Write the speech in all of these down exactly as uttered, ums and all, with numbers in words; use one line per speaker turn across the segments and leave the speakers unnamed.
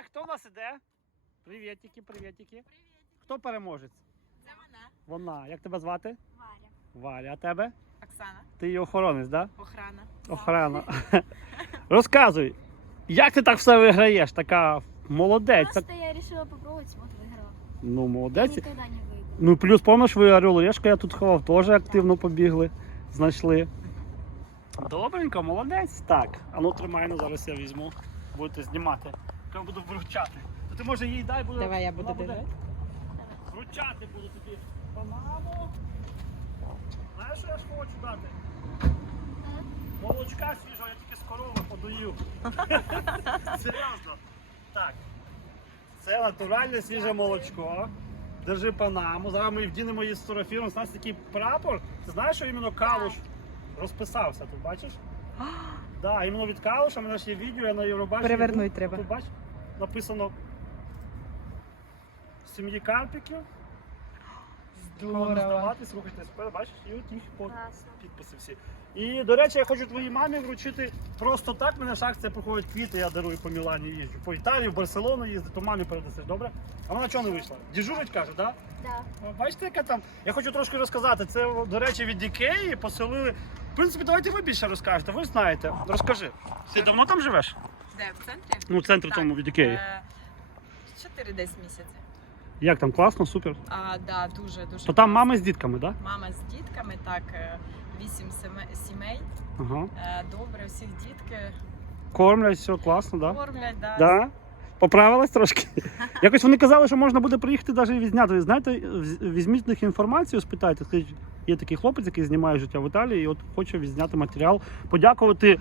Так, хто в нас іде? Привітики, привітики. Хто переможець?
Це вона.
Вона. Як тебе звати?
Варя.
Валя. А тебе?
Оксана.
Ти її охоронець, так?
Охрана.
Да? Охрана. Розказуй, як ти так все виграєш? Така молодець. Так...
Просто я решила попробовать, вот выиграла.
Ну,
Я
молодець.
никогда не выиграла.
Ну, плюс, помниш, ви Орел і Решка, я тут ховав, теж активно побігли, знайшли. Добренько, молодець. Так, а ну тримай, ну зараз я візьму, будете знімати. Я буду вручати. То ти може їй дай, буде...
Давай я буду
вона буде
держати.
Вручати буду тобі панаму. Знаєш, що я ж хочу дати? Молочка свіжого, я тільки з корови подаю. Серйозно. Так. Це натуральне свіже молочко. Держи панаму. Зараз ми вдінемо її з фотографіруємо. У нас такий прапор. Ти знаєш, що іменно Калуш розписався тут, бачиш? Так, да, іменно від Калуша, у мене ж є відео, я на Євробаченні.
Перевернуть
був.
треба.
Тут бачиш, написано сім'ї Карпіків.
Здорово.
Здаватись, рухайтесь вперед, бачиш, і от їх по-
Классно.
підписи всі. І, до речі, я хочу твоїй мамі вручити просто так. Мене ж акція проходить квіти, я дарую по Мілані їжджу. По Італії, в Барселону їздити, то мамі передасиш, добре? А вона чого не вийшла? Дежурить, каже, так?
Да.
Да? Бачите, яка там? Я хочу трошки розказати. Це, до речі, від Ікеї поселили. В принципі, давайте ви більше розкажете, ви ж знаєте. Розкажи. Ти давно там живеш?
Де, в центрі?
Ну, в центрі
Так,
тому від Ікеї.
е, Чотири десь місяці.
Як там, класно, супер?
А, да, дуже, дуже.
То там
класно.
мами з дітками, так? Да?
Мама з дітками, так, е, вісім семе- сімей.
Ага.
Е, Добре, всіх дітки
Кормлять, все класно, так? Да?
кормлять, да.
Да? Поправилась трошки? Якось вони казали, що можна буде приїхати навіть і відзняти. Знаєте, вз- візьміть в них інформацію, спитайте. Скажіть, є такий хлопець, який знімає життя в Італії, і от хоче відзняти матеріал. Подякувати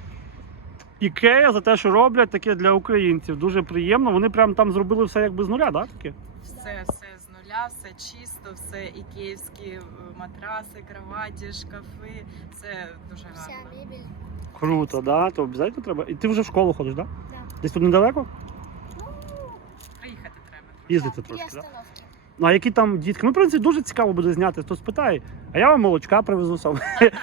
Ікея за те, що роблять таке для українців. Дуже приємно. Вони прямо там зробили все якби з нуля, так? Таке?
Все, все з нуля, все чисто, все ікеївські е, матраси, кроваті, шкафи. Все дуже
Вся
гарно.
мебель.
Круто, да? То обов'язково треба. І ти вже в школу ходиш, так? Да?
Да.
Десь тут недалеко?
Приїхати треба.
Їздити
Да, три
трошки, так? Да?
остановки.
Ну а які там дітки? Ну, в принципі, дуже цікаво буде зняти. Хто спитає, а я вам молочка привезу сам.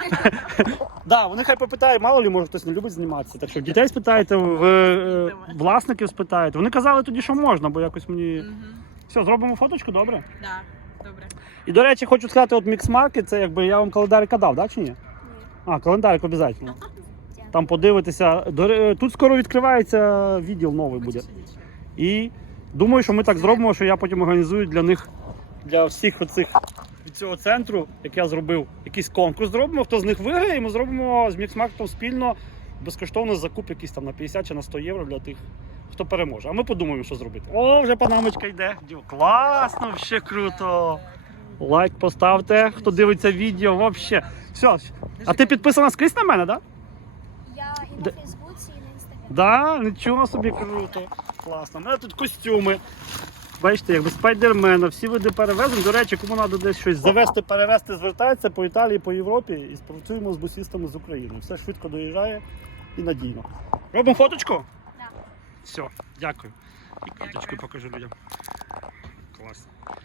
Да, вони хай попитають, мало ли, може хтось не любить зніматися. Так що дітей спитаєте, в е, власників спитаєте. Вони казали тоді, що можна, бо якось мені.
Угу.
Все, зробимо фоточку, добре?
Да, добре.
І до речі, хочу сказати, от мікс-маркет, це якби я вам календарик дав, так чи ні?
Ні.
А, календарик обов'язково. Там подивитися. До ре- Тут скоро відкривається відділ новий буде.
Хочеш іди ще?
І думаю, що ми так зробимо, що я потім організую для них, для всіх оцих від цього центру, як я зробив, якийсь конкурс зробимо. Хто з них виграє, і ми зробимо з мікс-маркетом спільно безкоштовно закуп якийсь там на п'ятдесят чи на сто євро для тих, хто переможе. А ми подумаємо, що зробити. О, вже панамочка йде. Дів, класно, ще круто. Лайк поставте, хто дивиться відео, вообще. Все. А ти підписана скрізь на мене, так? Да?
Я і
Де-
на Фейсбуці, і на Інстаграмі.
Да, нічого собі круто. Класно. У мене тут костюми. Бачите, якби спайдермена, всі види перевезень. До речі, кому треба десь щось завести, перевезти, звертається по Італії, по Європі і спрацюємо з бусістами з України. Все швидко доїжджає і надійно. Робимо фоточку?
Да.
Все, дякую. І карточку
Дякую.
покажу людям. Класно.